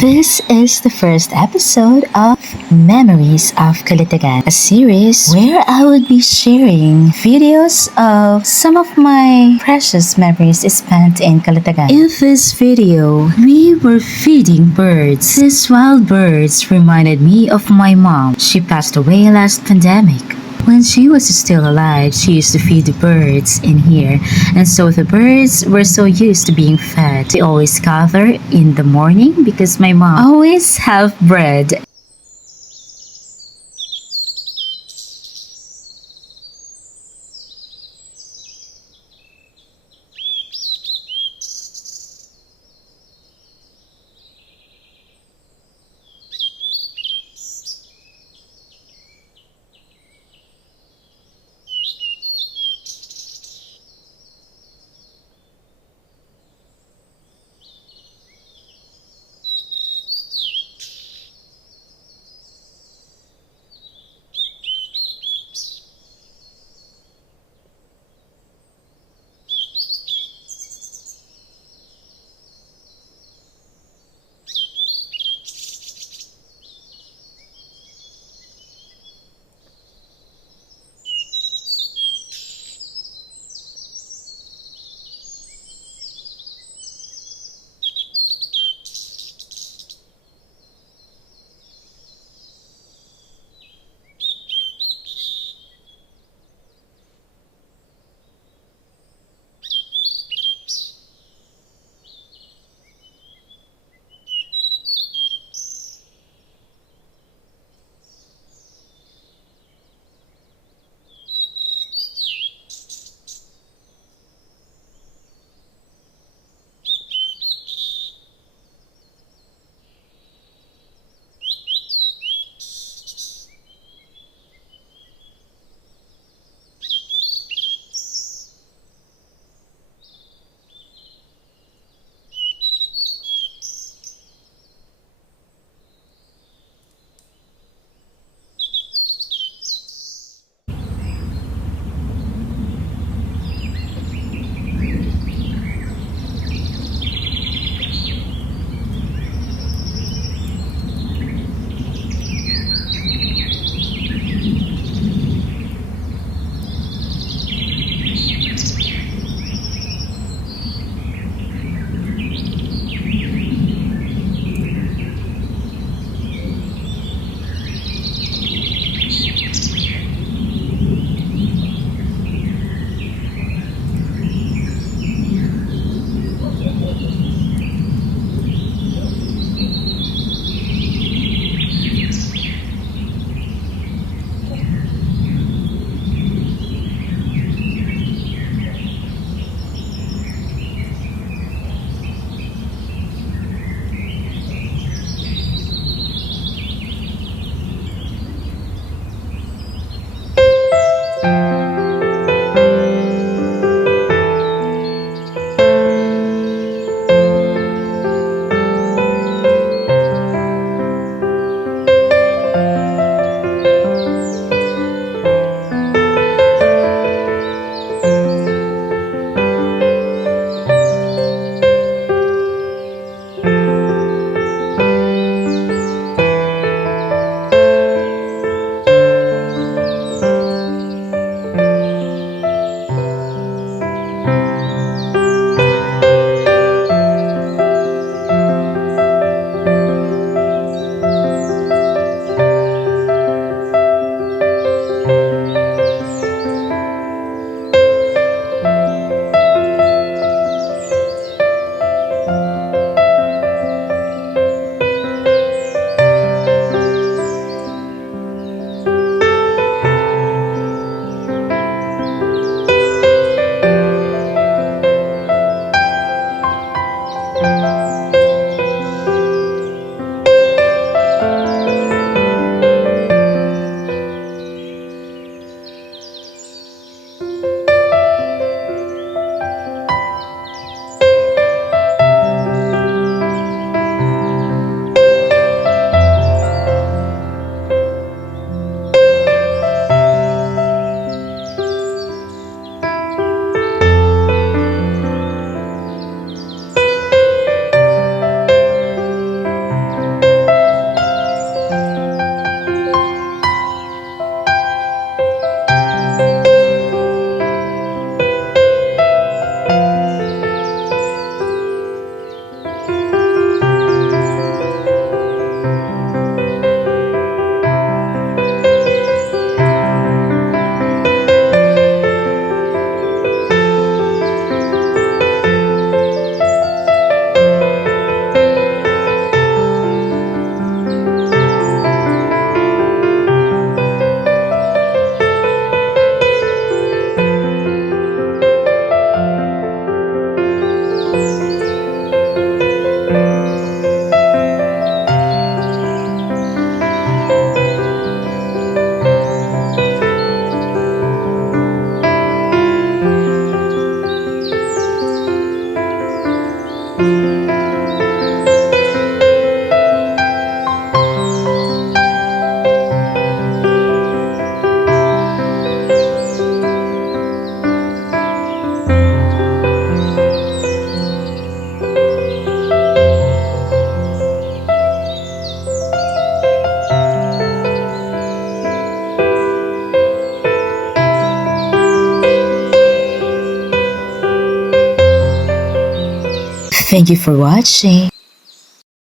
This is the first episode of Memories of Calatagan, a series where I would be sharing videos of some of my precious memories spent in Calatagan. In this video, we were feeding birds. These wild birds reminded me of my mom. She passed away last pandemic. When she was still alive, she used to feed the birds in here, and so the birds were so used to being fed. They always gather in the morning because my mom always have bread. Thank you for watching.